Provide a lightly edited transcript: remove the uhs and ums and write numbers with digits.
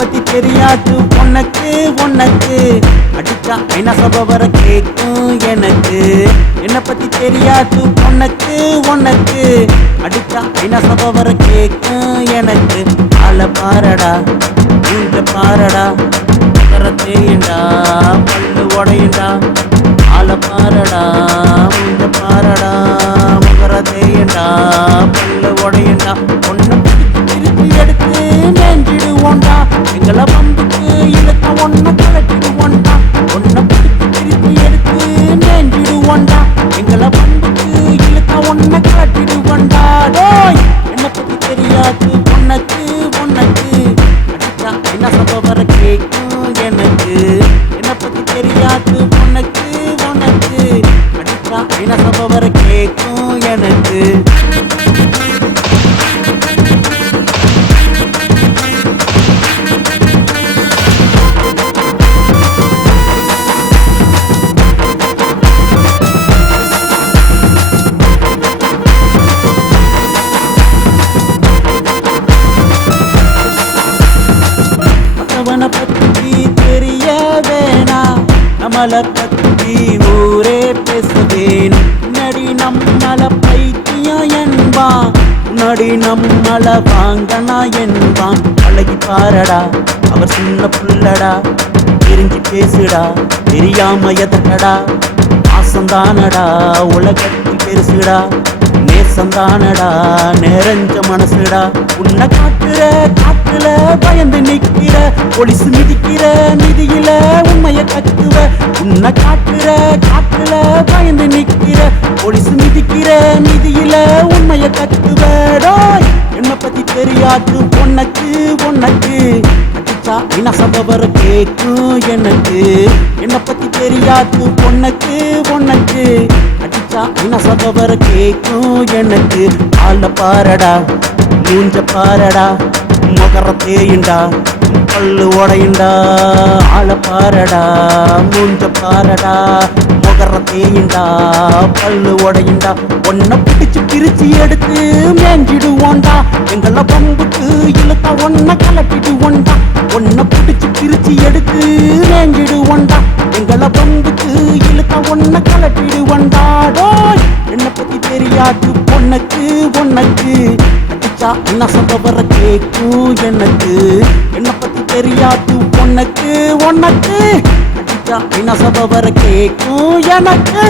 பத்தி தெரியாது உனக்கு உனக்கு அடிச்சா ஐநா சபை வர கேக்கும் எனக்கு என்ன பத்தி தெரியாது உனக்கு உனக்கு அடிச்சா ஐநா சபை வர கேக்கும் எனக்கு ஆள பாரடா மூஞ்ச பாரடா தேயண்டா பல்லு உடையண்டா ஆள பாரடா மூஞ்ச பாரடா முகர தேயண்டா பல்லு உடையண்டா ஒன்ன திருப்பி எடுத்து மேஞ்சிடுவோண்டா எங்களை பம்புக்கு இழுக்க ஒன்ன கலட்டிடுவோண்டா ஒன்ன திருப்பி எடுத்து மேஞ்சிடுவோண்டா எங்களை பம்புக்கு இழுக்க ஒன்ன கலட்டிடுவோண்டா டோய் என்ன பத்தி தெரியாது உனக்கு உனக்கு அடிச்சா என்ன சபை வர கேக்கும் எனக்கு என்ன பத்தி தெரியாது உனக்கு உனக்கு அடிச்சா என்ன சபை வர கேக்கும் எனக்கு பத்தி தெரிய வேணா நம்மள பத்தி ஊரே பேசுவேன் முன்னாடி நம்மள பைத்தியம் என்பான் முன்னாடி நம்மள வாங்கனா என்பான் அழகி பாரடா அவர் சின்ன புள்ளடா தெரிஞ்சு பேசுடா தெரியாம எதடா ஆசந்தானடா உலகத்தில் பெருசுடா நேசந்தானடா நேரஞ்ச மனசுடா உன்னை காட்டுல பயந்து நிக்கிற பொலிசு மிதிக்கிற நிதியில உண்மைய கத்துவ உன்னை காட்டுல பயந்து நிக்கிற பொலிசு மிதிக்கிற நிதியில உண்மைய கத்துவடோ என்ன பத்தி தெரியாது உனக்கு உனக்கு அடிச்சா என்ன சபை வர கேக்கும் எனக்கு என்ன பத்தி தெரியாது உனக்கு உனக்கு அடிச்சா என்ன சபை வர கேக்கும் எனக்கு ஆள பாரடா மூஞ்ச பாரடா முகர தேயுண்டா பல்லு உடையுண்டா ஆள பாரடா மூஞ்ச பாரடா முகர தேயுண்டா பல்லு உடையுண்டா ஒன்ன பிடிச்சு பிரிச்சு எடுத்து மேஞ்சிடுவோண்டா எங்களை பம்புக்கு இழுத்த ஒன்ன கலட்டிடுவோண்டா ஒன்ன பிடிச்சு பிரிச்சு எடுத்து மேஞ்சிடுவோண்டா எங்களை பம்புக்கு இழுத்த ஒன்ன கலட்டிடுவோண்டா டோய் என்ன பத்தி தெரியாது உனக்கு உனக்கு அடிச்சா என்ன சபை வர கேக்கும் எனக்கு என்ன பத்தி தெரியாது உனக்கு உனக்கு அடிச்சா என்ன சபை வர கேக்கும் எனக்கு